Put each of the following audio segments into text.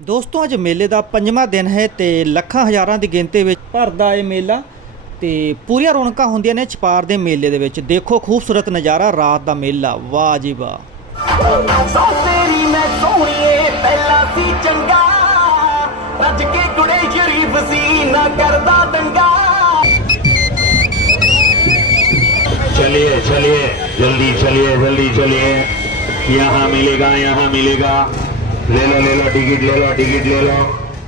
ਦੋਸਤੋ, ਅੱਜ ਮੇਲੇ ਦਾ ਪੰਜਵਾਂ ਦਿਨ ਹੈ ਤੇ ਲੱਖਾਂ ਹਜ਼ਾਰਾਂ ਦੀ ਗਿਣਤੀ ਵਿੱਚ ਭਰਦਾ ਇਹ ਮੇਲਾ ਤੇ ਪੂਰੀਆਂ ਰੌਣਕਾਂ ਹੁੰਦੀਆਂ ਨੇ ਛਪਾਰ ਦੇ ਮੇਲੇ ਦੇ ਵਿੱਚ। ਦੇਖੋ ਖੂਬਸੂਰਤ ਨਜ਼ਾਰਾ, ਰਾਤ ਦਾ ਮੇਲਾ। ਵਾਹ ਜੀ ਵਾਹ। ਤੇਰੀ ਮੈਂ ਜਲਦੀ ਚਲਿਏ ਜਲਦੀ ਚਲਿਏ ਯਹਾਂ ਮਿਲੇਗਾ ਯਹਾਂ ਮਿਲੇਗਾ ले लो ले लो टिकट ले लो टिकट ले लो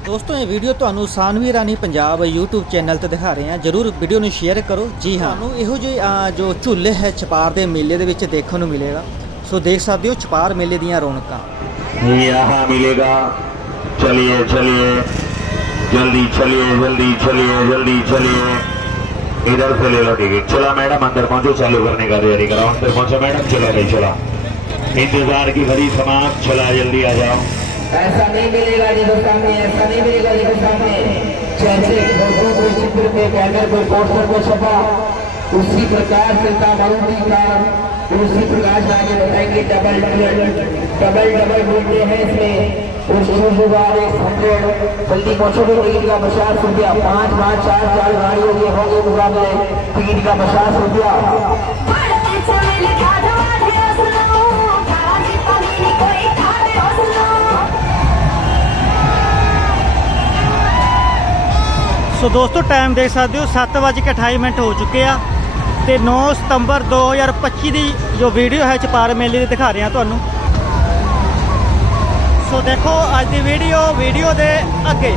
ਦੋਸਤੋ ਇਹ ਵੀਡੀਓ ਤੁਹਾਨੂੰ ਸਾਨਵੀ ਰਾਣੀ ਪੰਜਾਬ YouTube ਚੈਨਲ ਤੇ ਦਿਖਾ ਰਹੇ ਹਾਂ ਜਰੂਰ ਵੀਡੀਓ ਨੂੰ ਸ਼ੇਅਰ ਕਰੋ ਜੀ ਹਾਂ ਤੁਹਾਨੂੰ ਇਹੋ ਜਿਹੇ ਅਹ, ਜੋ ਝੂਲੇ ਹੈ ਛਪਾਰ ਦੇ ਮੇਲੇ ਦੇ ਵਿੱਚ ਦੇਖਣ ਨੂੰ ਮਿਲੇਗਾ ਸੋ ਦੇਖ ਸਕਦੇ ਹੋ ਛਪਾਰ ਮੇਲੇ ਦੀਆਂ ਰੌਣਕਾਂ यहाँ मिलेगा चलिए चलिए जल्दी चलिए जल्दी चलिए जल्दी चलिए इधर से ले लो टिकट चला मैडम अंदर पहुंचो चालू करने का तैयारी कराओ अंदर पहुंचो मैडम चलो भाई चला انتظار کی بڑی سماعت چلا جلدی آ جاؤ۔ ایسا نہیں ملے گا جی ہندوستان میں ایسا نہیں ملے گا جی ہندوستان میں جیسے لوگوں کو چتر پہ بینر پہ پوسٹر پہ چھپا اسی پرکار سے تامرودی کا اسی پرکار سے آگے بتائیں گے ڈبل ڈبل۔ ڈبل بولتے ہیں اس میں۔ جلدی پہنچو گے عید کا پچاس روپیہ۔ پانچ پانچ چار چار گاڑی کے ہوں گے مقابلے۔ عید کا پچاس روپیہ۔ ਸੋ ਦੋਸਤੋ ਟਾਈਮ ਦੇਖ ਸਕਦੇ ਹੋ 7:28 ਮਿੰਟ ਹੋ ਚੁੱਕੇ ਆ ਤੇ 9 ਸਤੰਬਰ 2025 ਦੀ ਜੋ ਵੀਡੀਓ ਹੈ ਚਪਾਰ ਮੇਲੇ ਦੀ ਦਿਖਾ ਰਿਹਾ ਤੁਹਾਨੂੰ। ਸੋ ਦੇਖੋ, ਅੱਜ ਦੀ ਵੀਡੀਓ ਵੀਡੀਓ ਦੇ ਅੱਗੇ।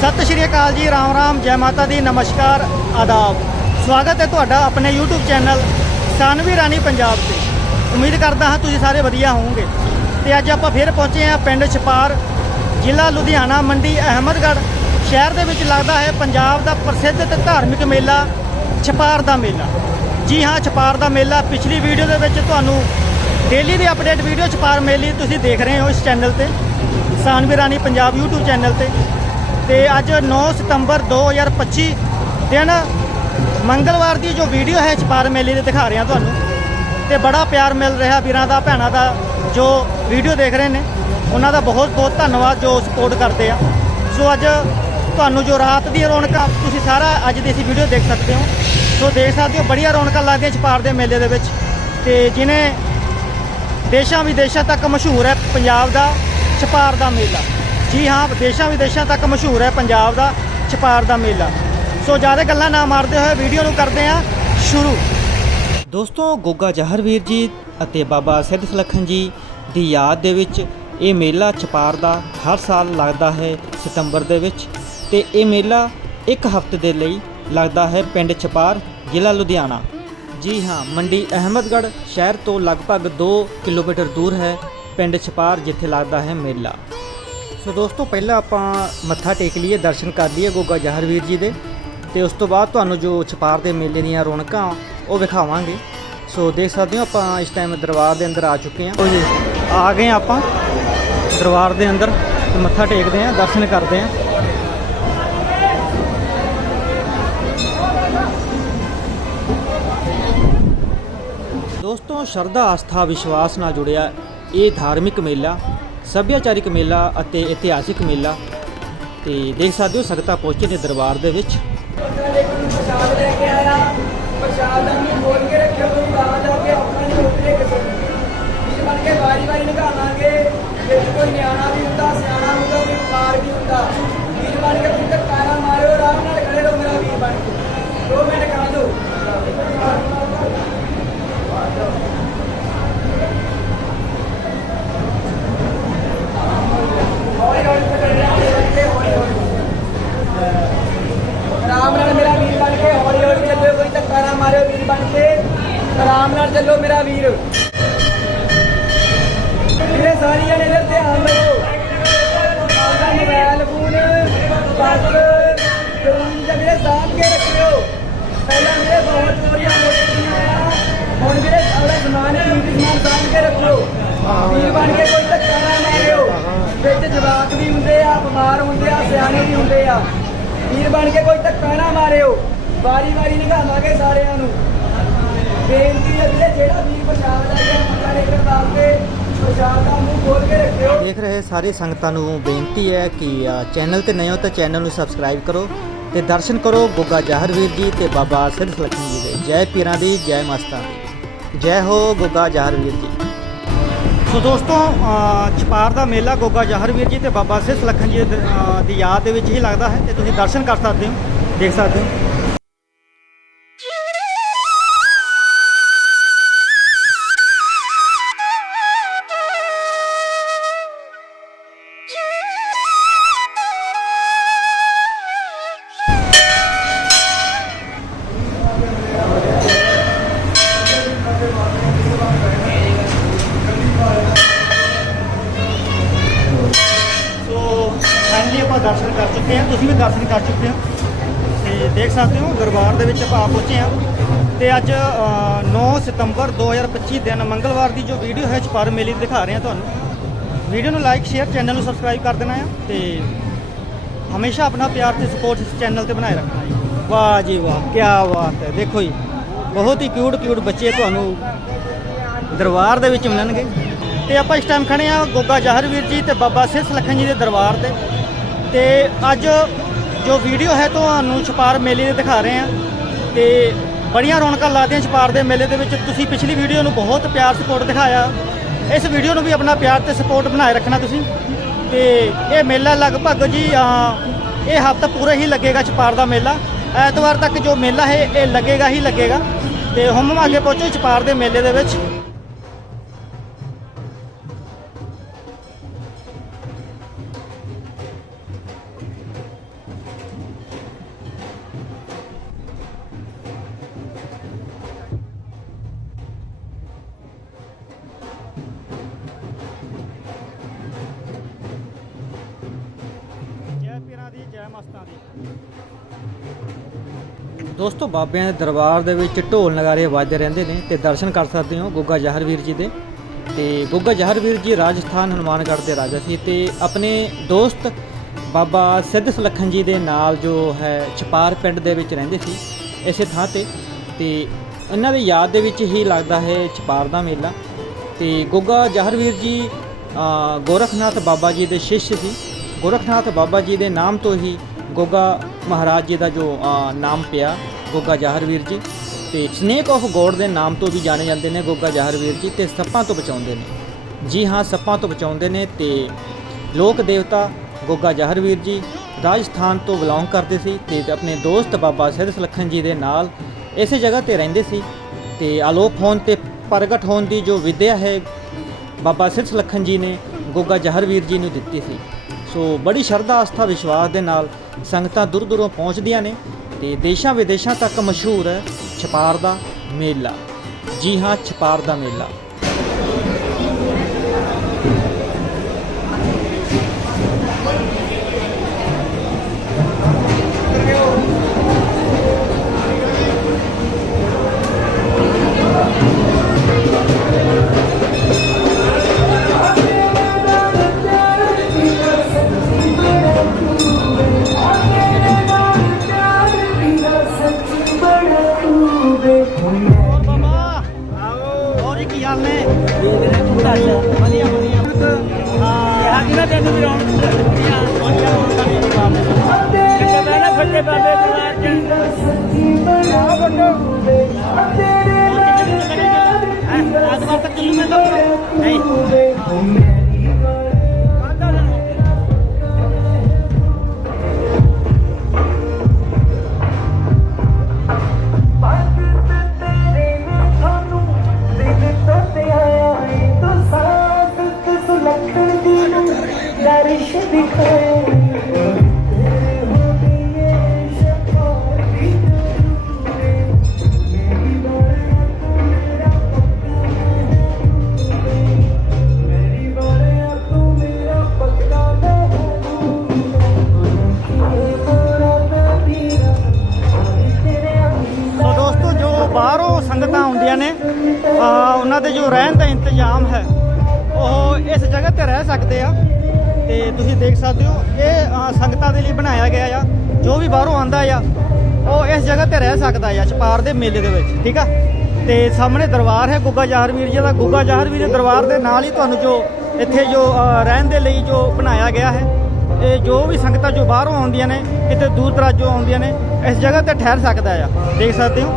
ਸਤਿ ਸ਼੍ਰੀ ਅਕਾਲ ਜੀ, ਰਾਮ ਰਾਮ, ਜੈ ਮਾਤਾ ਦੀ, ਨਮਸਕਾਰ, ਆਦਾਬ। ਸਵਾਗਤ ਹੈ ਤੁਹਾਡਾ ਆਪਣੇ YouTube ਚੈਨਲ ਸਾਨਵੀ ਰਾਣੀ ਪੰਜਾਬ ਤੇ। ਉਮੀਦ ਕਰਦਾ ਹਾਂ ਤੁਸੀਂ ਸਾਰੇ ਵਧੀਆ ਹੋਵੋਗੇ। ਤੇ ਅੱਜ ਆਪਾਂ ਫਿਰ ਪਹੁੰਚੇ ਹਾਂ ਪਿੰਡ ਛਪਾਰ, ਜ਼ਿਲ੍ਹਾ ਲੁਧਿਆਣਾ, ਮੰਡੀ ਅਹਿਮਦਗੜ੍ਹ। ਸ਼ਹਿਰ ਦੇ ਵਿੱਚ ਲੱਗਦਾ ਹੈ ਪੰਜਾਬ ਦਾ ਪ੍ਰਸਿੱਧ ਤੇ ਧਾਰਮਿਕ ਮੇਲਾ, ਛਪਾਰ ਦਾ ਮੇਲਾ। ਜੀ ਹਾਂ, ਛਪਾਰ ਦਾ ਮੇਲਾ। ਪਿਛਲੀ ਵੀਡੀਓ ਦੇ ਵਿੱਚ ਤੁਹਾਨੂੰ ਡੇਲੀ ਦੀ ਅਪਡੇਟ ਵੀਡੀਓ ਛਪਾਰ ਮੇਲੇ ਤੁਸੀਂ ਦੇਖ ਰਹੇ ਹੋ ਇਸ ਚੈਨਲ ਤੇ, ਸਾਨਵੀ ਰਾਣੀ ਪੰਜਾਬ YouTube ਚੈਨਲ ਤੇ। ਤੇ ਅੱਜ 9 ਸਤੰਬਰ 2025 ਦਿਨ ਮੰਗਲਵਾਰ ਦੀ ਜੋ ਵੀਡੀਓ ਹੈ ਛਪਾਰ ਮੇਲੇ ਦੀ ਦਿਖਾ ਰਿਹਾ ਤੁਹਾਨੂੰ। ਤੇ ਬੜਾ ਪਿਆਰ ਮਿਲ ਰਿਹਾ ਵੀਰਾਂ ਦਾ, ਭੈਣਾਂ ਦਾ, ਜੋ ਵੀਡੀਓ ਦੇਖ ਰਹੇ ਨੇ। ਉਹਨਾਂ ਦਾ ਬਹੁਤ ਬਹੁਤ ਧੰਨਵਾਦ ਜੋ ਸਪੋਰਟ ਕਰਦੇ ਆ। ਸੋ ਅੱਜ ਤੁਹਾਨੂੰ ਜੋ ਰਾਤ ਦੀ ਰੌਣਕਾਂ ਤੁਸੀਂ ਸਾਰਾ ਅੱਜ ਦੀ ਅਸੀਂ ਵੀਡੀਓ ਦੇਖ ਸਕਦੇ ਹੋ। ਸੋ ਦੇਖ ਸਕਦੇ ਹੋ, ਬੜੀਆਂ ਰੌਣਕਾਂ ਲੱਗਦੀਆਂ ਛਪਾਰ ਦੇ ਮੇਲੇ ਦੇ ਵਿੱਚ। ਤੇ ਜਿਨੇ ਦੇਸ਼ਾਂ ਵਿਦੇਸ਼ਾਂ ਤੱਕ ਮਸ਼ਹੂਰ ਹੈ ਪੰਜਾਬ ਦਾ, ਛਪਾਰ ਦਾ ਮੇਲਾ। ਜੀ ਹਾਂ, ਦੇਸ਼ਾਂ ਵਿਦੇਸ਼ਾਂ ਤੱਕ ਮਸ਼ਹੂਰ ਹੈ ਪੰਜਾਬ ਦਾ, ਛਪਾਰ ਦਾ ਮੇਲਾ। ਸੋ ਜ਼ਿਆਦਾ ਗੱਲਾਂ ਨਾ ਮਾਰਦੇ ਹੋਏ ਵੀਡੀਓ ਨੂੰ ਕਰਦੇ ਹਾਂ, ਸ਼ੁਰੂ। ਦੋਸਤੋ, ਗੋਗਾ ਜਹਰਵੀਰ ਜੀ ਅਤੇ ਬਾਬਾ ਸਿੱਧ ਸਲੱਖਣ ਜੀ ਦੀ ਯਾਦ ਦੇ ਵਿੱਚ ਇਹ ਮੇਲਾ ਛਪਾਰ ਦਾ ਹਰ ਸਾਲ ਲੱਗਦਾ ਹੈ ਸਤੰਬਰ ਦੇ ਵਿੱਚ ਤੇ ਇਹ ਮੇਲਾ ਇੱਕ ਹਫ਼ਤੇ ਦੇ ਲਈ ਲੱਗਦਾ ਹੈ ਪਿੰਡ ਛਪਾਰ, ਜ਼ਿਲ੍ਹਾ ਲੁਧਿਆਣਾ। ਜੀ ਹਾਂ, ਮੰਡੀ ਅਹਿਮਦਗੜ੍ਹ ਸ਼ਹਿਰ ਤੋਂ ਲਗਭਗ 2 ਕਿਲੋਮੀਟਰ ਦੂਰ ਹੈ ਪਿੰਡ ਛਪਾਰ ਜਿੱਥੇ ਲੱਗਦਾ ਹੈ ਮੇਲਾ। ਸੋ ਦੋਸਤੋ, ਪਹਿਲਾਂ ਆਪਾਂ ਮੱਥਾ ਟੇਕ ਲਈਏ, ਦਰਸ਼ਨ ਕਰ ਲਈਏ ਗੋਗਾ ਜਹਰਵੀਰ ਜੀ ਦੇ ਤੇ ਉਸ ਤੋਂ ਬਾਅਦ ਤੁਹਾਨੂੰ ਜੋ ਛਪਾਰ ਦੇ ਮੇਲੇ ਦੀਆਂ ਰੌਣਕਾਂ ਉਹ ਵਿਖਾਵਾਂਗੇ। ਸੋ ਦੇਖ ਸਕਦੇ ਹੋ ਆਪਾਂ ਇਸ ਟਾਈਮ ਦਰਬਾਰ ਦੇ ਅੰਦਰ ਆ ਚੁੱਕੇ ਹਾਂ। ਉਹ ਜੀ ਆ ਗਏ ਆਪਾਂ ਦਰਬਾਰ ਦੇ ਅੰਦਰ ਤੇ ਮੱਥਾ ਟੇਕਦੇ ਹਾਂ, ਦਰਸ਼ਨ ਕਰਦੇ ਹਾਂ। ਦੋਸਤੋ, ਸ਼ਰਧਾ, ਆਸਥਾ, ਵਿਸ਼ਵਾਸ ਨਾਲ ਜੁੜਿਆ ਇਹ ਧਾਰਮਿਕ ਮੇਲਾ, ਸੱਭਿਆਚਾਰਿਕ ਮੇਲਾ ਅਤੇ ਇਤਿਹਾਸਿਕ ਮੇਲਾ। ਤੇ ਦੇਖ ਸਕਦੇ ਹੋ ਸੰਗਤਾਂ ਪਹੁੰਚੇ ਨੇ ਦਰਬਾਰ ਦੇ ਵਿੱਚ। ਪ੍ਰਸ਼ਾਦ ਲੈ ਕੇ ਖੋਲ ਕੇ ਰੱਖਿਓ ਤੁਸੀਂ ਬਾਹਰ ਜਾ ਕੇ ਆਪਣਾ ਨਹੀਂ ਉੱਤੇ ਕਿਸੇ ਨੂੰ ਵੀਰ ਬਣ ਕੇ ਵਾਰੀ ਵਾਰੀ ਨਿਕਾਲਾਂਗੇ। ਵਿੱਚ ਕੋਈ ਨਿਆਣਾ ਵੀ ਹੁੰਦਾ, ਸਿਆਣਾ ਹੁੰਦਾ, ਕੋਈ ਬਿਮਾਰ ਵੀ ਹੁੰਦਾ। ਵੀਰ ਬਣ ਕੇ ਤੁਸੀਂ ਧੱਕਾਰਾ ਮਾਰਿਓ, ਆਰਾਮ ਨਾਲ ਖੜੇ ਰਹੋ ਮੇਰਾ ਵੀਰ ਬਣ ਕੇ। ਦੋ ਮਿੰਟ ਖਾ ਦਿਓ ਹੌਲੀ ਨਾਲ ਮੇਰਾ ਕੇ ਹੌਲੀ ਹੌਲੀ ਚੱਲਿਓ ਕੋਈ ਧੱਕਾ ਨਾ ਮਾਰਿਓ ਵੀਰ ਬਣ ਕੇ। ਆਰਾਮ ਨਾਲ ਚੱਲੋ ਮੇਰਾ ਵੀਰ। ਵੀਰੇ ਸਾਰੀ ਜਣੇ ਇਧਰ ਧਿਆਨ ਦਿਓ। ਆਪਦਾ ਮੋਬਾਈਲ ਫੋਨ ਬਸ ਜ਼ਰੂਰੀ ਤਾਂ ਵੀਰੇ, ਸਾਂਭ ਕੇ ਰੱਖਿਓ। ਪਹਿਲਾਂ ਵੀਰੇ, ਬਹੁਤ ਚੋਰੀਆਂ ਹੋ ਆ। ਹੁਣ ਵੀਰੇ, ਆਪਣਾ ਸਮਾਨ ਕੀਮਤੀ ਸਮਾਨ ਸਾਂਭ ਕੇ ਰੱਖਿਓ। ਵੀਰ ਬਣ ਕੇ ਕੋਈ ਧੱਕਾ ਨਾ ਮਾਰਿਓ। ਵਿੱਚ ਜਵਾਕ ਵੀ ਹੁੰਦੇ ਆ, ਬਿਮਾਰ ਹੁੰਦੇ ਆ, ਸਿਆਣੇ ਵੀ ਹੁੰਦੇ ਆ। ਵੀਰ ਬਣ ਕੇ ਕੋਈ ਧੱਕਾ ਨਾ ਮਾਰਿਓ। ਵਾਰੀ ਵਾਰੀ ਨਿਕਾਵਾਂਗੇ ਸਾਰਿਆਂ ਨੂੰ। ਬੇਨਤੀ ਹੈ ਵੀਰੇ ਜਿਹੜਾ ਵੀ ਪ੍ਰਸ਼ਾਦ ਆ ਗਿਆ ਮੱਥਾ ਟੇਕਣ ਵਾਸਤੇ ਪ੍ਰਸ਼ਾਦ ਦਾ ਮੂੰਹ ਖੋਲ ਕੇ ਰੱਖਿਓ। ਦੇਖ ਰਹੇ ਸਾਰੇ ਸੰਗਤਾਂ ਨੂੰ ਬੇਨਤੀ ਹੈ ਕਿ ਚੈਨਲ ਤੇ ਨਵੇਂ ਹੋ ਤਾਂ ਚੈਨਲ ਨੂੰ ਸਬਸਕ੍ਰਾਈਬ ਕਰੋ ਤੇ ਦਰਸ਼ਨ ਕਰੋ ਗੋਗਾ ਜਹਰਵੀਰ ਜੀ ਤੇ ਬਾਬਾ ਸਿਰਫ ਲਖਨ ਜੀ ਦੇ। ਜੈ ਪੀਰਾਂ ਦੀ ਜੈ ਮਸਤਾਂ ਜੈ ਹੋ ਗੋਗਾ ਜਹਰਵੀਰ ਜੀ। ਸੋ ਦੋਸਤੋ ਛਪਾਰ ਦਾ ਮੇਲਾ ਗੋਗਾ ਜਹਰਵੀਰ ਜੀ ਤੇ ਬਾਬਾ ਸਿਰਫ ਲਖਨ ਜੀ ਦੀ ਯਾਦ ਦੇ ਵਿੱਚ ਹੀ ਲੱਗਦਾ ਹੈ ਤੇ ਤੁਸੀਂ ਦਰਸ਼ਨ ਕਰ ਸਕਦੇ ਹੋ ਦੇਖ ਸਕਦੇ ਹੋ। ਜੋ ਮੇਲੇ ਦੀ ਦਿਖਾ ਰਹੇ ਹਾਂ ਤੁਹਾਨੂੰ। ਵੀਡੀਓ ਨੂੰ ਲਾਈਕ ਸ਼ੇਅਰ ਚੈਨਲ ਨੂੰ ਸਬਸਕ੍ਰਾਈਬ ਕਰ ਦੇਣਾ ਆ ਤੇ ਹਮੇਸ਼ਾ ਆਪਣਾ ਪਿਆਰ ਤੇ ਸਪੋਰਟ ਇਸ ਚੈਨਲ ਤੇ ਬਣਾਏ ਰੱਖਣਾ ਹੈ ਵਾਹ ਜੀ ਵਾਹ ਕੀ ਬਾਤ ਹੈ। ਦੇਖੋ ਜੀ, ਬਹੁਤ ਹੀ ਕਿਊਟ ਕਿਊਟ ਬੱਚੇ ਤੁਹਾਨੂੰ ਦਰਬਾਰ ਦੇ ਵਿੱਚ ਮਿਲਣਗੇ। ਤੇ ਆਪਾਂ ਇਸ ਟਾਈਮ ਖੜੇ ਆ ਗੋਗਾ ਜ਼ਾਹਰਵੀਰ ਜੀ ਤੇ ਬਾਬਾ ਸਿਰਸ ਲਖਨ ਜੀ ਦੇ ਦਰਬਾਰ ਤੇ। ਤੇ ਅੱਜ ਜੋ ਵੀਡੀਓ ਹੈ ਤੁਹਾਨੂੰ ਛਪਾਰ ਮੇਲੇ ਦੇ ਦਿਖਾ ਰਹੇ ਆ ਤੇ ਬੜੀਆਂ ਰੌਣਕਾਂ ਲੱਗਦੀਆਂ ਛਪਾਰ ਦੇ ਮੇਲੇ ਦੇ ਵਿੱਚ। ਤੁਸੀਂ ਪਿਛਲੀ ਵੀਡੀਓ ਨੂੰ ਬਹੁਤ ਪਿਆਰ ਸਪੋਰਟ ਦਿਖਾਇਆ। ਇਸ ਵੀਡੀਓ ਨੂੰ ਵੀ ਆਪਣਾ ਪਿਆਰ ਤੇ ਸਪੋਰਟ ਬਣਾਏ ਰੱਖਣਾ ਤੁਸੀਂ। ਤੇ ਇਹ ਮੇਲਾ ਲਗਭਗ ਜੀ ਇਹ ਹਫ਼ਤਾ ਪੂਰਾ ਹੀ ਲੱਗੇਗਾ ਚਪਾਰ ਦਾ ਮੇਲਾ। ਐਤਵਾਰ ਤੱਕ ਜੋ ਮੇਲਾ ਹੈ, ਇਹ ਲੱਗੇਗਾ ਹੀ ਲੱਗੇਗਾ। ਤੇ ਹੁਣ ਮੈਂ ਅੱਗੇ ਪਹੁੰਚੋ ਚਪਾਰ ਦੇ ਮੇਲੇ ਦੇ ਵਿੱਚ। ਦੋਸਤੋ, ਬਾਬਿਆਂ ਦੇ ਦਰਬਾਰ ਦੇ ਵਿੱਚ ਢੋਲ ਨਗਾਰੇ ਵੱਜਦੇ ਰਹਿੰਦੇ ਨੇ ਤੇ ਦਰਸ਼ਨ ਕਰ ਸਕਦੇ ਹੋ ਗੁੱਗਾ ਜਹਰਵੀਰ ਜੀ ਦੇ। ਤੇ ਗੁੱਗਾ ਜਹਰਵੀਰ ਜੀ ਰਾਜਸਥਾਨ ਹਨੂਮਾਨਗੜ੍ਹ ਦੇ ਰਾਜਾ ਸੀ ਤੇ ਆਪਣੇ ਦੋਸਤ ਬਾਬਾ ਸਿੱਧ ਸੁਲੱਖਣ ਜੀ ਦੇ ਨਾਲ ਜੋ ਹੈ ਛਪਾਰ ਪਿੰਡ ਦੇ ਵਿੱਚ ਰਹਿੰਦੇ ਸੀ ਇਸੇ ਥਾਂ ਤੇ। ਤੇ ਇਹਨਾਂ ਦੀ ਯਾਦ ਦੇ ਵਿੱਚ ਹੀ ਲੱਗਦਾ ਹੈ ਛਪਾਰ ਦਾ ਮੇਲਾ। ਤੇ ਗੁੱਗਾ ਜਹਰਵੀਰ ਜੀ ਗੋਰਖਨਾਥ ਬਾਬਾ ਜੀ ਦੇ ਸ਼ਿਸ਼ ਸੀ। ਗੋਰਖਨਾਥ ਬਾਬਾ ਜੀ ਦੇ ਨਾਮ ਤੋਂ ਹੀ ਗੋਗਾ ਮਹਾਰਾਜ ਜੀ ਦਾ ਜੋ ਨਾਮ ਪਿਆ, ਗੋਗਾ ਜ਼ਾਹਰਵੀਰ ਜੀ। ਤੇ ਸਨੇਕ ਆਫ ਗੋਡ ਦੇ ਨਾਮ ਤੋਂ ਵੀ ਜਾਣੇ ਜਾਂਦੇ ਨੇ ਗੋਗਾ ਜ਼ਾਹਰਵੀਰ ਜੀ ਤੇ ਸੱਪਾਂ ਤੋਂ ਬਚਾਉਂਦੇ ਨੇ। ਜੀ ਹਾਂ, ਸੱਪਾਂ ਤੋਂ ਬਚਾਉਂਦੇ ਨੇ ਤੇ ਲੋਕ ਦੇਵਤਾ ਗੋਗਾ ਜ਼ਾਹਰਵੀਰ ਜੀ ਰਾਜਸਥਾਨ ਤੋਂ ਬਿਲੋਂਗ ਕਰਦੇ ਸੀ ਤੇ ਆਪਣੇ ਦੋਸਤ ਬਾਬਾ ਸਿੱਧ ਸੁਲੱਖਣ ਜੀ ਦੇ ਨਾਲ ਇਸੇ ਜਗ੍ਹਾ ਤੇ ਰਹਿੰਦੇ ਸੀ। ਤੇ ਆਲੋਪ ਹੋਣ ਤੇ ਪ੍ਰਗਟ ਹੋਣ ਦੀ ਜੋ ਵਿਦਿਆ ਹੈ, ਬਾਬਾ ਸਿੱਧ ਸੁਲੱਖਣ ਜੀ ਨੇ ਗੋਗਾ ਜਹਰਵੀਰ ਜੀ ਨੂੰ ਦਿੱਤੀ ਸੀ। ਸੋ ਬੜੀ ਸ਼ਰਧਾ ਆਸਥਾ ਵਿਸ਼ਵਾਸ ਦੇ ਨਾਲ ਸੰਗਤਾਂ ਦੂਰ ਦੂਰੋਂ ਪਹੁੰਚਦੀਆਂ ਨੇ ਤੇ ਦੇਸ਼ਾਂ ਵਿਦੇਸ਼ਾਂ ਤੱਕ ਮਸ਼ਹੂਰ ਹੈ ਛਪਾਰ ਦਾ ਮੇਲਾ। ਜੀ ਹਾਂ, ਛਪਾਰ ਦਾ ਮੇਲਾ। ਤੁਸੀਂ ਦੇਖ ਸਕਦੇ ਹੋ, ਇਹ ਸੰਗਤਾਂ ਦੇ ਲਈ ਬਣਾਇਆ ਗਿਆ ਆ, ਜੋ ਵੀ ਬਾਹਰੋਂ ਆਂਦਾ ਆ, ਉਹ ਇਸ ਜਗ੍ਹਾ ਤੇ ਰਹਿ ਸਕਦਾ ਆ ਛਪਾਰ ਦੇ ਮੇਲੇ ਦੇ ਵਿੱਚ, ਠੀਕ ਆ? ਤੇ ਸਾਹਮਣੇ ਦਰਬਾਰ ਹੈ ਗੁੱਗਾ ਜਾਹਰ ਵੀਰ ਜੀ ਦਾ, ਗੁੱਗਾ ਜਾਹਰ ਵੀਰ ਦੇ ਦਰਬਾਰ ਦੇ ਨਾਲ ਹੀ ਤੁਹਾਨੂੰ ਜੋ ਇੱਥੇ ਜੋ ਰਹਿਣ ਦੇ ਲਈ ਜੋ ਬਣਾਇਆ ਗਿਆ ਹੈ ਇਹ ਜੋ ਵੀ ਸੰਗਤਾਂ ਜੋ ਬਾਹਰੋਂ ਆਉਂਦੀਆਂ ਨੇ, ਕਿਤੇ ਦੂਰ ਦਰਾਜੋਂ ਆਉਂਦੀਆਂ ਨੇ, ਇਸ ਜਗ੍ਹਾ ਤੇ ਠਹਿਰ ਸਕਦਾ ਆ, ਦੇਖ ਸਕਦੇ ਹੋ?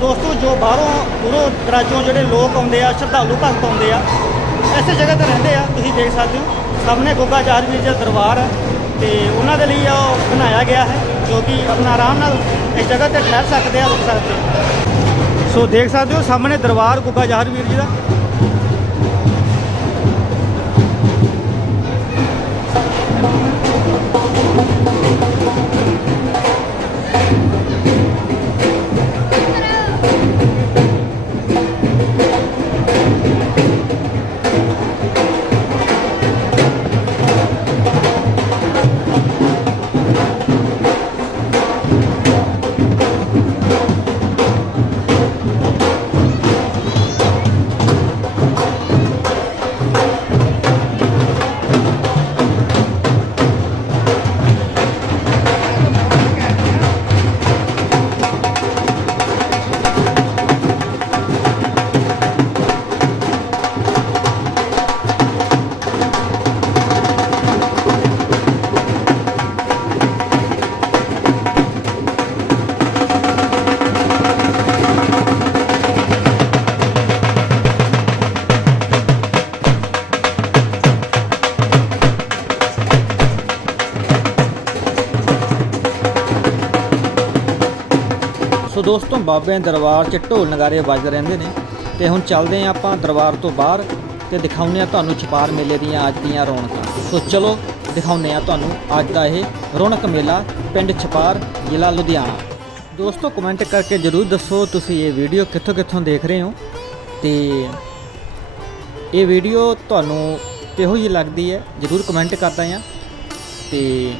ਦੋਸਤੋ, ਜੋ ਬਾਹਰੋਂ ਦੂਰੋਂ ਰਾਜੋਂ ਜਿਹੜੇ ਲੋਕ ਆਉਂਦੇ ਆ, ਸ਼ਰਧਾਲੂ ਭਗਤ ਆਉਂਦੇ ਆ, ਐਸੇ ਜਗ੍ਹਾ ਤੇ ਰਹਿੰਦੇ ਆ, ਤੁਸੀਂ ਦੇਖ ਸਕਦੇ ਹੋ। ਸਾਹਮਣੇ ਗੋਗਾ ਚਾਰ ਵੀਰ ਜੀ ਦਾ ਦਰਬਾਰ ਹੈ ਤੇ ਉਹਨਾਂ ਦੇ ਲਈ ਉਹ ਬਣਾਇਆ ਗਿਆ ਹੈ, ਜੋ ਕਿ ਆਪਣਾ ਆਰਾਮ ਨਾਲ ਇਸ ਜਗ੍ਹਾ ਤੇ ਠਹਿਰ ਸਕਦੇ ਆ, ਰੁਕ ਸਕਦੇ ਸੋ ਦੇਖ ਸਕਦੇ ਹੋ, ਸਾਹਮਣੇ ਦਰਬਾਰ ਗੁੱਗਾ ਜਹਰ ਵੀਰ ਜੀ ਦਾ। ਸੋ ਦੋਸਤੋ, ਬਾਬਿਆਂ ਦਰਬਾਰ 'ਚ ਢੋਲ ਨਗਾਰੇ ਵੱਜਦੇ ਰਹਿੰਦੇ ਨੇ ਤੇ ਹੁਣ ਚੱਲਦੇ ਹਾਂ ਆਪਾਂ ਦਰਬਾਰ ਤੋਂ ਬਾਹਰ ਤੇ ਦਿਖਾਉਂਦੇ ਆ ਤੁਹਾਨੂੰ ਛਪਾਰ ਮੇਲੇ ਦੀਆਂ ਅੱਜ ਦੀਆਂ ਰੌਣਕਾਂ। ਸੋ ਚਲੋ, ਦਿਖਾਉਂਦੇ ਆ ਤੁਹਾਨੂੰ ਅੱਜ ਦਾ ਇਹ ਰੌਣਕ ਮੇਲਾ ਪਿੰਡ ਛਪਾਰ, ਜ਼ਿਲ੍ਹਾ ਲੁਧਿਆਣਾ। ਦੋਸਤੋ ਕਮੈਂਟ ਕਰਕੇ ਜਰੂਰ ਦੱਸੋ ਤੁਸੀਂ ਇਹ ਵੀਡੀਓ ਕਿੱਥੋਂ ਕਿੱਥੋਂ ਦੇਖ ਰਹੇ ਹੋ ਤੇ ਇਹ ਵੀਡੀਓ ਤੁਹਾਨੂੰ ਕਿਹੋ ਜਿਹੀ ਲੱਗਦੀ ਹੈ, ਜਰੂਰ ਕਮੈਂਟ ਕਰਦਾ ਆ। ਤੇ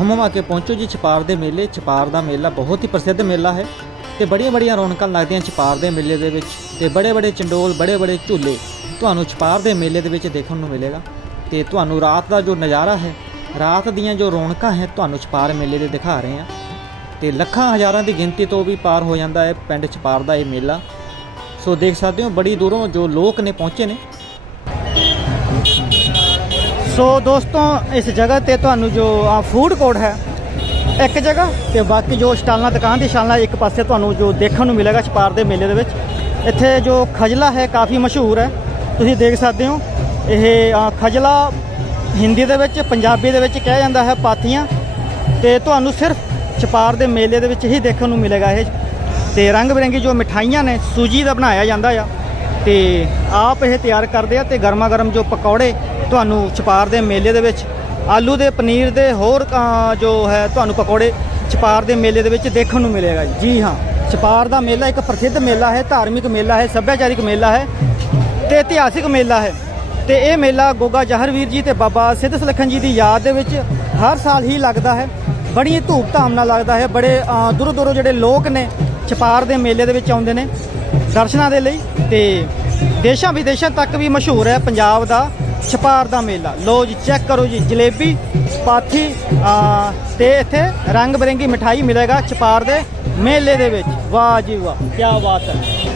ਹਮਮ ਆ ਕੇ ਪਹੁੰਚੋ ਜੀ, ਛਪਾਰ ਦੇ ਮੇਲੇ। ਛਪਾਰ ਦਾ ਮੇਲਾ ਬਹੁਤ ਹੀ ਪ੍ਰਸਿੱਧ ਮੇਲਾ ਹੈ। ਤੇ ਬੜੀਆਂ ਬੜੀਆਂ ਰੌਣਕਾਂ ਲੱਗਦੀਆਂ ਛਪਾਰ ਦੇ ਮੇਲੇ ਦੇ ਵਿੱਚ ਤੇ ਬੜੇ ਬੜੇ ਚੰਡੋਲ, ਬੜੇ ਬੜੇ ਝੂਲੇ ਤੁਹਾਨੂੰ ਛਪਾਰ ਦੇ ਮੇਲੇ ਦੇ ਵਿੱਚ ਦੇਖਣ ਨੂੰ ਮਿਲੇਗਾ। ਤੇ ਤੁਹਾਨੂੰ ਰਾਤ ਦਾ ਜੋ ਨਜ਼ਾਰਾ ਹੈ, ਰਾਤ ਦੀਆਂ ਜੋ ਰੌਣਕਾਂ ਹੈ, ਤੁਹਾਨੂੰ ਛਪਾਰ ਮੇਲੇ ਦੇ ਦਿਖਾ ਰਹੇ ਹਾਂ। ਤੇ ਲੱਖਾਂ ਹਜ਼ਾਰਾਂ ਦੀ ਗਿਣਤੀ ਤੋਂ ਵੀ ਪਾਰ ਹੋ ਜਾਂਦਾ ਹੈ ਪਿੰਡ ਛਪਾਰ ਦਾ ਇਹ ਮੇਲਾ। ਸੋ ਦੇਖ ਸਕਦੇ ਹੋ ਬੜੀ ਦੂਰੋਂ ਜੋ ਲੋਕ ਨੇ ਪਹੁੰਚੇ ਨੇ। ਸੋ ਦੋਸਤੋ, ਇਸ ਜਗ੍ਹਾ ਤੇ ਤੁਹਾਨੂੰ ਜੋ ਫੂਡ ਕੋਰਟ ਹੈ ਇੱਕ ਜਗ੍ਹਾ ਤੇ ਬਾਕੀ ਜੋ ਸਟਾਲਾਂ, ਦੁਕਾਨ ਦੀ ਸ਼ਾਲਾਂ ਇੱਕ ਪਾਸੇ ਤੁਹਾਨੂੰ ਜੋ ਦੇਖਣ ਨੂੰ ਮਿਲੇਗਾ ਛਪਾਰ ਦੇ ਮੇਲੇ ਦੇ ਵਿੱਚ, ਇੱਥੇ ਜੋ ਖਜਲਾ ਹੈ ਕਾਫੀ ਮਸ਼ਹੂਰ ਹੈ। ਤੁਸੀਂ ਦੇਖ ਸਕਦੇ ਹੋ, ਇਹ ਖਜਲਾ ਹਿੰਦੀ ਦੇ ਵਿੱਚ, ਪੰਜਾਬੀ ਦੇ ਵਿੱਚ ਕਿਹਾ ਜਾਂਦਾ ਹੈ ਪਾਥੀਆਂ। ਤੇ ਤੁਹਾਨੂੰ ਸਿਰਫ ਛਪਾਰ ਦੇ ਮੇਲੇ ਦੇ ਵਿੱਚ ਹੀ ਦੇਖਣ ਨੂੰ ਮਿਲੇਗਾ ਇਹ। ਤੇ ਰੰਗ ਬਿਰੰਗੀ ਜੋ ਮਿਠਾਈਆਂ ਨੇ, ਸੂਜੀ ਦਾ ਬਣਾਇਆ ਜਾਂਦਾ ਆ। ਤੇ ਆਪ ਇਹ ਤਿਆਰ ਕਰਦੇ ਆ ਤੇ ਗਰਮਾ ਗਰਮ ਜੋ ਪਕੌੜੇ ਤੁਹਾਨੂੰ ਛਪਾਰ ਦੇ ਮੇਲੇ ਦੇ ਵਿੱਚ ਆਲੂ ਦੇ ਪਨੀਰ ਦੇ ਹੋਰ ਜੋ ਹੈ ਤੁਹਾਨੂੰ ਪਕੌੜੇ ਛਪਾਰ ਦੇ ਮੇਲੇ ਦੇ ਵਿੱਚ ਦੇਖਣ ਨੂੰ ਮਿਲੇਗਾ ਜੀ। ਹਾਂ, ਛਪਾਰ ਦਾ ਮੇਲਾ ਇੱਕ ਪ੍ਰਸਿੱਧ ਮੇਲਾ ਹੈ, ਧਾਰਮਿਕ ਮੇਲਾ ਹੈ, ਸੱਭਿਆਚਾਰਿਕ ਮੇਲਾ ਹੈ ਤੇ ਇਤਿਹਾਸਿਕ ਮੇਲਾ ਹੈ। ਤੇ ਇਹ ਮੇਲਾ ਗੋਗਾ ਜਹਰਵੀਰ ਜੀ ਤੇ ਬਾਬਾ ਸਿੱਧ ਸੁਲੱਖਣ ਜੀ ਦੀ ਯਾਦ ਦੇ ਵਿੱਚ ਹਰ ਸਾਲ ਹੀ ਲੱਗਦਾ ਹੈ। ਬੜੀ ਧੂਮ ਧਾਮ ਨਾਲ ਲੱਗਦਾ ਹੈ, ਬੜੇ ਦੂਰੋਂ ਦੂਰੋਂ ਜਿਹੜੇ ਲੋਕ ਨੇ ਛਪਾਰ ਦੇ ਮੇਲੇ ਦੇ ਵਿੱਚ ਆਉਂਦੇ ਨੇ ਦਰਸ਼ਨਾਂ ਦੇ ਲਈ ਤੇ ਦੇਸ਼ਾਂ ਵਿਦੇਸ਼ਾਂ ਤੱਕ ਵੀ ਮਸ਼ਹੂਰ ਹੈ ਪੰਜਾਬ ਦਾ। ਛਪਾਰ ਦਾ ਮੇਲਾ। ਲੋ ਜੀ ਚੈੱਕ ਕਰੋ ਜੀ ਜਲੇਬੀ ਪਾਥੀ ਅ, ਤੇ ਇੱਥੇ ਰੰਗ ਬਰੰਗੀ ਮਠਾਈ ਮਿਲੇਗਾ ਛਪਾਰ ਦੇ ਮੇਲੇ ਦੇ ਵਿੱਚ। ਵਾਹ ਜੀ ਵਾਹ ਕੀ ਬਾਤ ਹੈ।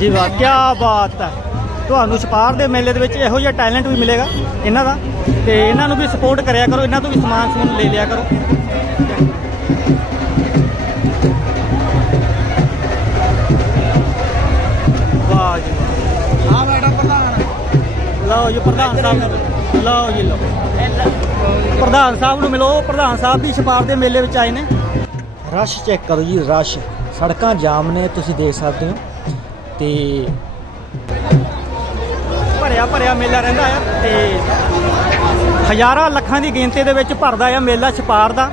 ਜੀ ਵਾਹ ਕੀ ਬਾਤ ਹੈ। ਤੁਹਾਨੂੰ ਛਪਾਰ ਦੇ ਮੇਲੇ ਦੇ ਵਿੱਚ ਇਹੋ ਜਿਹਾ ਟੈਲੈਂਟ ਵੀ ਮਿਲੇਗਾ ਇਹਨਾਂ ਦਾ ਤੇ ਇਹਨਾਂ ਨੂੰ ਵੀ ਸਪੋਰਟ ਕਰਿਆ ਕਰੋ ਇਹਨਾਂ ਤੋਂ ਵੀ ਸਮਾਨ ਸਮੂਨ ਲੈ ਲਿਆ ਕਰੋ। ਵਾਹ ਜੀ ਵਾਹ। ਆ ਮੈਡਮ ਪ੍ਰਧਾਨ। ਲਓ ਜੀ ਪ੍ਰਧਾਨ ਸਾਹਿਬ ਲਓ ਜੀ ਲਓ। ਪ੍ਰਧਾਨ ਸਾਹਿਬ ਨੂੰ ਮਿਲੋ। ਪ੍ਰਧਾਨ ਸਾਹਿਬ ਵੀ ਛਪਾਰ ਦੇ ਮੇਲੇ ਵਿੱਚ ਆਏ ਨੇ। ਰਸ਼ ਚੈੱਕ ਕਰੋ ਜੀ ਰਸ਼। ਸੜਕਾਂ ਜਾਮ ਨੇ ਤੁਸੀਂ ਦੇਖ ਸਕਦੇ ਹੋ। ਤੇ ਭਰਿਆ ਭਰਿਆ ਮੇਲਾ ਰਹਿੰਦਾ ਆ ਤੇ ਹਜ਼ਾਰਾਂ ਲੱਖਾਂ ਦੀ ਗਿਣਤੀ ਦੇ ਵਿੱਚ ਭਰਦਾ ਆ ਮੇਲਾ ਛਪਾਰ ਦਾ।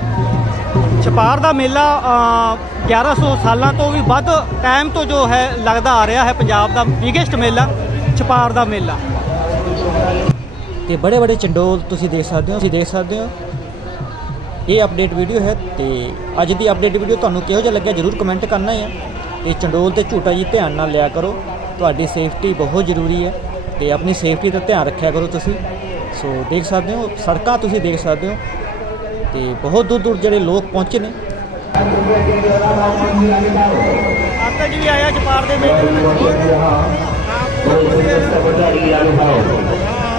ਛਪਾਰ ਦਾ ਮੇਲਾ ਅ, 1100 ਸਾਲਾਂ ਤੋਂ ਵੀ ਵੱਧ ਟਾਈਮ ਤੋਂ ਜੋ ਹੈ ਲੱਗਦਾ ਆ ਰਿਹਾ ਹੈ ਪੰਜਾਬ ਦਾ ਬਿਗੇਸਟ ਮੇਲਾ ਛਪਾਰ ਦਾ ਮੇਲਾ। ਤੇ ਬੜੇ ਬੜੇ ਚੰਡੋਲ ਤੁਸੀਂ ਦੇਖ ਸਕਦੇ ਹੋ ਤੁਸੀਂ ਦੇਖ ਸਕਦੇ ਹੋ। ਇਹ ਅਪਡੇਟ ਵੀਡੀਓ ਹੈ ਤੇ ਅੱਜ ਦੀ ਅਪਡੇਟ ਵੀਡੀਓ ਤੁਹਾਨੂੰ ਕਿਹੋ ਜਿਹਾ ਲੱਗਿਆ ਜਰੂਰ ਕਮੈਂਟ ਕਰਨਾ ਹੈ ਤੇ ਚੰਡੋਲ ਤੇ ਝੂਟਾ ਜੀ ਧਿਆਨ ਨਾਲ ਲਿਆ ਕਰੋ ਤੁਹਾਡੀ ਸੇਫਟੀ ਬਹੁਤ ਜ਼ਰੂਰੀ ਹੈ ਤੇ ਆਪਣੀ ਸੇਫਟੀ ਦਾ ਧਿਆਨ ਰੱਖਿਆ ਕਰੋ ਤੁਸੀਂ ਸੋ ਦੇਖ ਸਕਦੇ ਹੋ ਸੜਕਾਂ ਤੁਸੀਂ ਦੇਖ ਸਕਦੇ ਹੋ ਤੇ ਬਹੁਤ ਦੂਰ ਦੂਰ ਜਿਹੜੇ ਲੋਕ ਪਹੁੰਚੇ ਨੇ ਆਤਾ ਜੀ ਵੀ ਆਇਆ ਜਪਾਰ ਦੇ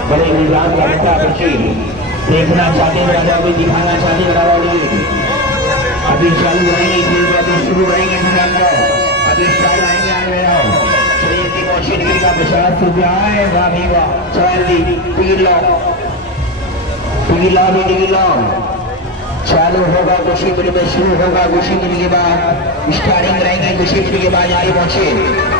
बड़े निजाम का बच्चा बच्ची देखना चाहते हैं राजा भी दिखाना चाहते हैं रावड़ी अभी चालू रहेंगे फिर अभी शुरू रहेंगे निजाम का अभी स्टार्ट आएंगे आने में आओ चलिए देखो शिरगिर का पचास रुपया है वाह भी वाह चल दी पीर लो पीर लो भी डिगी लो चालू होगा कुशी मिनट में शुरू होगा कुशी मिनट के बाद स्टार्टिंग रहेंगे कुशी मिनट के बाद आगे पहुंचे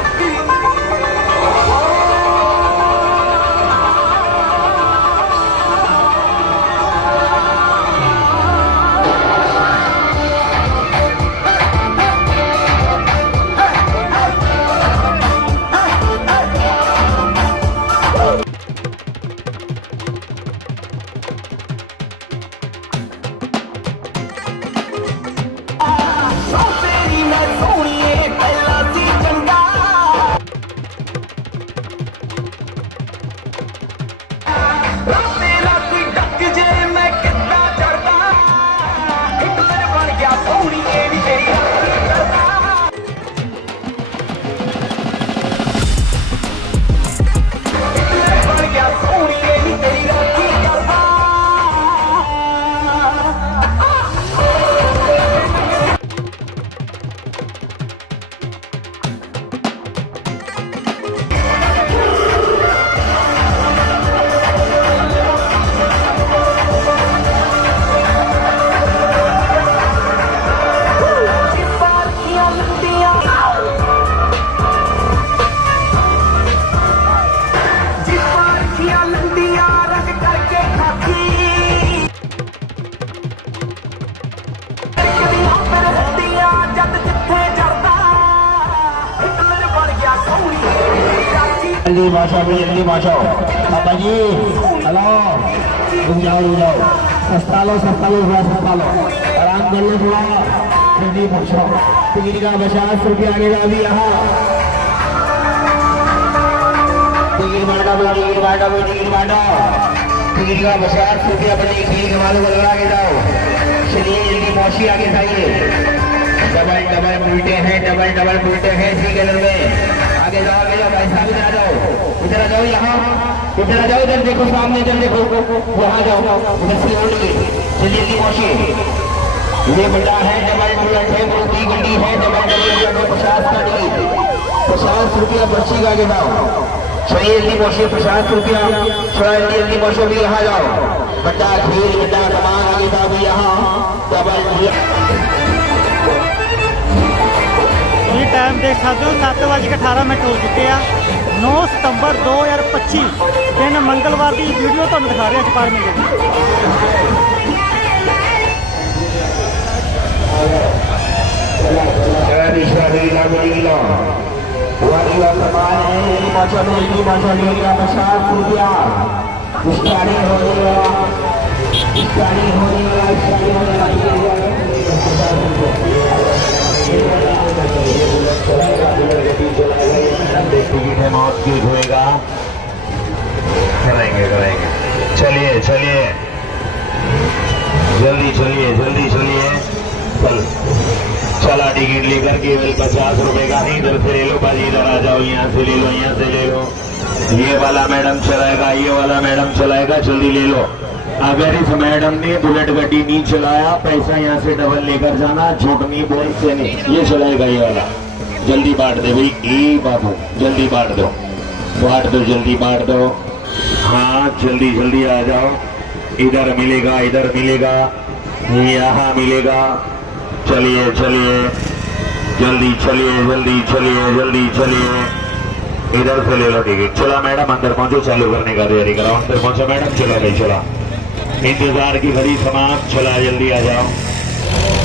माशा भी जल्दी माशा पापा जी हेलो रुक जाओ रुक जाओ सस्ता लो सस्ता लो थोड़ा सस्ता लो आराम कर लो थोड़ा जल्दी पहुंचो टिकट का पचास रुपया आगे का अभी यहाँ टिकट बांटा बोला टिकट बांटा बोला टिकट बांटा टिकट का पचास रुपया अपने खेल के वालों को लगा के जाओ चलिए जल्दी पहुंची आगे जाइए डबल डबल उल्टे हैं डबल डबल उल्टे हैं इसी कलर में आगे जाओ आगे जाओ भाई साहब इधर आ जाओ ادھر جاؤ یہاں۔ ادھر جاؤ ادھر دیکھو سامنے ادھر دیکھو وہاں جاؤ۔ ادھر سے اوڑ لے چلیے جی پہنچیے۔ یہ بڑا ہے جمائی بلٹ ہے، وہ کی گڈی ہے جمائی بلٹ پچاس کا ڈی پچاس روپیہ پرچی کا کے داؤ چلیے جی پہنچیے، پچاس روپیہ۔ چھوڑا جلدی جلدی پہنچو بھی یہاں جاؤ۔ بڑا کھیل بڑا کمان آگے داؤ یہاں۔ ڈبل ٹائم دیکھا دو سات بج کے اٹھارہ منٹ ہو چکے ہیں۔ 9 ਸਤੰਬਰ 2025 ਦਿਨ ਮੰਗਲਵਾਰ ਦੀ ਵੀਡੀਓ ਤੁਹਾਨੂੰ ਦਿਖਾ ਰਿਹਾ ਛਪਾਰ ਮੇਲੇ ਦੀ पचास रुपया स्टार्टिंग हो गया स्टार्टिंग हो गया स्टार्टिंग हो موت کی ہوئے گا کریں گے کریں گے چلیے چلیے۔ جلدی چلیے جلدی چلیے۔ چلا ٹکٹ لے کر کے پچاس روپے کا نہیں، ادھر سے لے لو بھاجی ادھر آ جاؤ، یہاں سے لے لو، یہاں سے لے لو۔ یہ والا میڈم چلائے گا، یہ والا میڈم چلائے گا، جلدی لے لو۔ اگر اس میڈم نے بلٹ گڈی نہیں چلایا پیسہ یہاں سے ڈبل لے کر جانا جھوٹ نہیں بول سے نہیں یہ چلائے گا یہ والا جلدی بانٹ دے بھائی اے بابو جلدی بانٹ دو بانٹ دو جلدی بانٹ دو ہاں جلدی جلدی آ جاؤ ادھر ملے گا ادھر ملے گا یہاں ملے گا چلیے چلیے جلدی چلیے جلدی چلیے جلدی چلیے ادھر سے لے لو ٹکٹ چلا میڈم اندر پہنچو چالو کرنے کا تیاری کراؤ اندر پہنچو میڈم چلا بھائی چلا इंतजार की घड़ी समाप्त चला जल्दी आ जाओ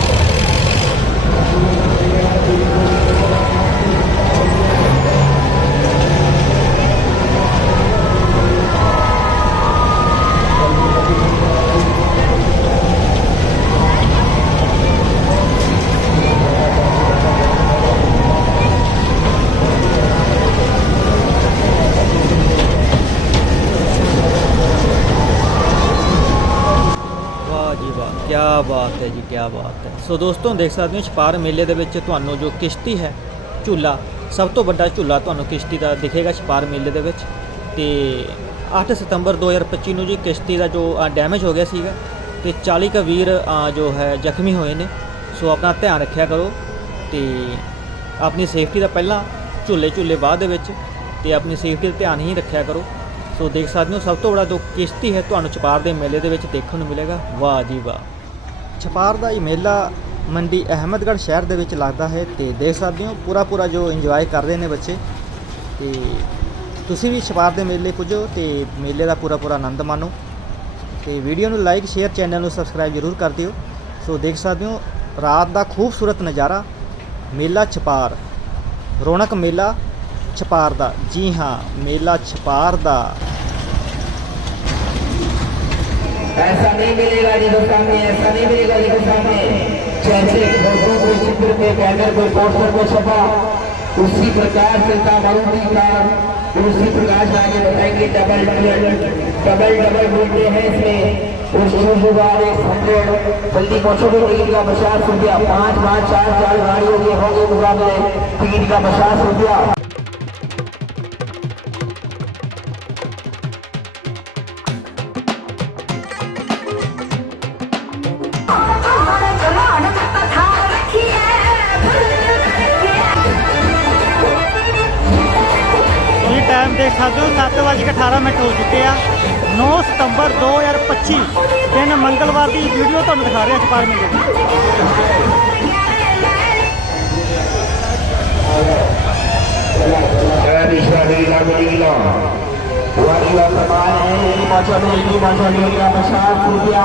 ਬਾਤ ਹੈ ਬਾਤ ਹੈ। ਸੋ ਦੋਸਤੋ ਦੇਖ ਸਕਦੇ ਹੋ, ਛਪਾਰ ਮੇਲੇ ਦੇ ਵਿੱਚ ਤੁਹਾਨੂੰ ਜੋ ਕਿਸ਼ਤੀ ਹੈ, ਝੂਲਾ, ਸਭ ਤੋਂ ਵੱਡਾ ਝੂਲਾ ਤੁਹਾਨੂੰ ਕਿਸ਼ਤੀ ਦਾ ਦਿਖੇਗਾ ਛਪਾਰ ਮੇਲੇ ਦੇ ਵਿੱਚ। ਤੇ 8 ਸਤੰਬਰ 2025 ਨੂੰ ਜੀ ਕਿਸ਼ਤੀ ਦਾ ਜੋ ਡੈਮੇਜ ਹੋ ਗਿਆ ਸੀਗਾ, ਤੇ 40 ਕ ਵੀਰ ਜੋ ਹੈ, ਜ਼ਖਮੀ ਹੋਏ ਨੇ। ਸੋ ਆਪਣਾ ਧਿਆਨ ਰੱਖਿਆ ਕਰੋ ਤੇ ਆਪਣੀ ਸੇਫਟੀ ਦਾ ਪਹਿਲਾਂ ਝੂਲੇ ਝੂਲੇ ਬਾਅਦ ਦੇ ਵਿੱਚ ਤੇ ਆਪਣੀ ਸੇਫਟੀ ਦਾ ਧਿਆਨ ਹੀ ਰੱਖਿਆ ਕਰੋ। ਸੋ ਦੇਖ ਸਕਦੇ ਹੋ, ਸਭ ਤੋਂ ਵੱਡਾ ਜੋ ਕਿਸ਼ਤੀ ਹੈ ਤੁਹਾਨੂੰ ਛਪਾਰ ਦੇ ਮੇਲੇ ਦੇ ਵਿੱਚ ਦੇਖਣ ਨੂੰ ਮਿਲੇਗਾ। ਵਾਹ ਜੀ ਵਾਹ। ਛਪਾਰ ਦਾ ਇਹ ਮੇਲਾ ਮੰਡੀ ਅਹਿਮਦਗੜ੍ਹ ਸ਼ਹਿਰ ਦੇ ਵਿੱਚ ਲੱਗਦਾ ਹੈ ਤੇ ਦੇਖ ਸਕਦੇ ਹੋ, ਪੂਰਾ ਪੂਰਾ ਜੋ ਇੰਜੋਏ ਕਰ ਰਹੇ ਨੇ ਬੱਚੇ। ਤੇ ਤੁਸੀਂ ਵੀ ਛਪਾਰ ਦੇ ਮੇਲੇ ਪੁੱਜੋ ਤੇ ਮੇਲੇ ਦਾ ਪੂਰਾ ਪੂਰਾ ਆਨੰਦ ਮਾਣੋ। ਤੇ ਵੀਡੀਓ ਨੂੰ ਲਾਈਕ ਸ਼ੇਅਰ ਚੈਨਲ ਨੂੰ ਸਬਸਕ੍ਰਾਈਬ ਜ਼ਰੂਰ ਕਰ ਦਿਓ। ਸੋ ਦੇਖ ਸਕਦੇ ਹੋ, ਰਾਤ ਦਾ ਖੂਬਸੂਰਤ ਨਜ਼ਾਰਾ, ਮੇਲਾ ਛਪਾਰ, ਰੌਣਕ ਮੇਲਾ ਛਪਾਰ ਦਾ। ਜੀ ਹਾਂ, ਮੇਲਾ ਛਪਾਰ ਦਾ। ایسا نہیں ملے گا جی ہندوستان میں ایسا نہیں ملے گا جی ہندوستان میں جیسے فوٹو کو چتر پہ بینر کو پوسٹر کو چھپا، اسی پرکار سے تعاون کا اسی پرکار سے آگے بتائیں گے ڈبل ڈبل ڈبل بولتے ہیں اس میں۔ ہنڈریڈ جلدی پہنچو گے، تین کا پچاس روپیہ۔ پانچ پانچ چار چار گاڑیوں کے ہوں گے مقابلے۔ تین کا پچاس روپیہ۔ ਦੇਖ ਸਕਦੇ ਹੋ 7:18 ਮਿੰਟ ਹੋ ਚੁੱਕੇ ਆ 9 ਸਤੰਬਰ 2025 ਦਿਨ ਮੰਗਲਵਾਰ ਦੀ ਵੀਡੀਓ ਤੁਹਾਨੂੰ ਦਿਖਾ ਰਿਹਾ ਛਪਾਰ ਮੇਲੇ ਦੀ वाली का सामान है यही मौसम में यही मौसम में का पचास रुपया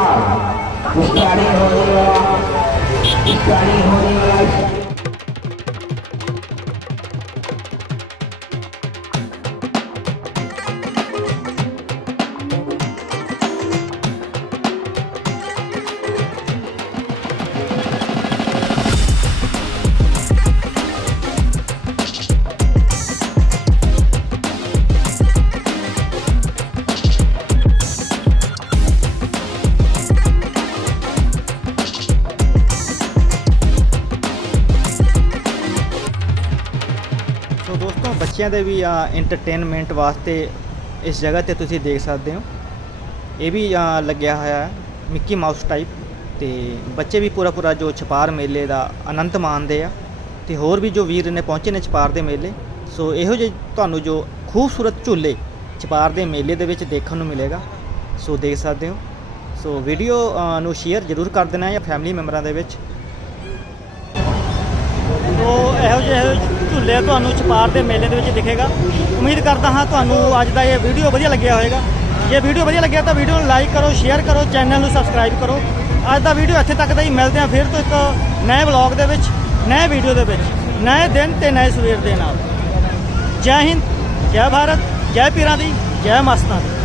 स्टार्टिंग हो गया स्टार्टिंग हो गया ਬੱਚਿਆਂ ਦੇ ਵੀ ਐਂਟਰਟੇਨਮੈਂਟ ਵਾਸਤੇ ਇਸ ਜਗ੍ਹਾ ਤੇ ਤੁਸੀਂ ਦੇਖ ਸਕਦੇ ਹੋ। ਇਹ ਵੀ ਲੱਗਿਆ ਹੋਇਆ ਹੈ ਮਿੱਕੀ ਮਾਊਸ ਟਾਈਪ ਤੇ ਬੱਚੇ ਵੀ ਪੂਰਾ ਪੂਰਾ ਜੋ ਛਪਾਰ ਮੇਲੇ ਦਾ ਆਨੰਦ ਮਾਣਦੇ ਆ। ਤੇ ਹੋਰ ਵੀ ਜੋ ਵੀਰ ਨੇ ਪਹੁੰਚੇ ਨੇ ਛਪਾਰ ਦੇ ਮੇਲੇ, ਸੋ ਇਹੋ ਜਿਹੇ ਤੁਹਾਨੂੰ ਜੋ ਖੂਬਸੂਰਤ ਝੂਲੇ ਛਪਾਰ ਦੇ ਮੇਲੇ ਦੇ ਵਿੱਚ ਦੇਖਣ ਨੂੰ ਮਿਲੇਗਾ। ਸੋ ਦੇਖ ਸਕਦੇ ਹੋ। ਸੋ ਵੀਡੀਓ ਨੂੰ ਸ਼ੇਅਰ ਜ਼ਰੂਰ ਕਰ ਦੇਣਾ ਜਾਂ ਫੈਮਿਲੀ ਮੈਂਬਰਾਂ ਦੇ ਵਿੱਚ। ਤੋ ਇਹੋ ਜਿਹੇ ਝੂਲੇ ਤੁਹਾਨੂੰ ਛਪਾਰ ਦੇ ਮੇਲੇ ਦੇ ਵਿੱਚ ਦਿਖੇਗਾ। ਉਮੀਦ ਕਰਦਾ ਹਾਂ ਤੁਹਾਨੂੰ ਅੱਜ ਦਾ ਇਹ ਵੀਡੀਓ ਵਧੀਆ ਲੱਗਿਆ ਹੋਵੇਗਾ। ਜੇ ਵੀਡੀਓ ਵਧੀਆ ਲੱਗਿਆ ਤਾਂ ਵੀਡੀਓ ਨੂੰ ਲਾਈਕ ਕਰੋ ਸ਼ੇਅਰ ਕਰੋ ਚੈਨਲ ਨੂੰ ਸਬਸਕ੍ਰਾਈਬ ਕਰੋ। ਅੱਜ ਦਾ ਵੀਡੀਓ ਇੱਥੇ ਤੱਕ ਦਾ ਹੀ, ਮਿਲਦੇ ਹਾਂ ਫਿਰ ਤੋਂ ਇੱਕ ਨਵੇਂ ਵਲੌਗ ਦੇ ਵਿੱਚ, ਨਵੇਂ ਵੀਡੀਓ ਦੇ ਵਿੱਚ, ਨਵੇਂ ਦਿਨ ਤੇ ਨਵੇਂ ਸਵੇਰ ਦੇ ਨਾਲ। ਜੈ ਹਿੰਦ, ਜੈ ਭਾਰਤ, ਜੈ ਪੀਰਾਂ ਦੀ, ਜੈ ਮਸਤਾਂ ਦੀ।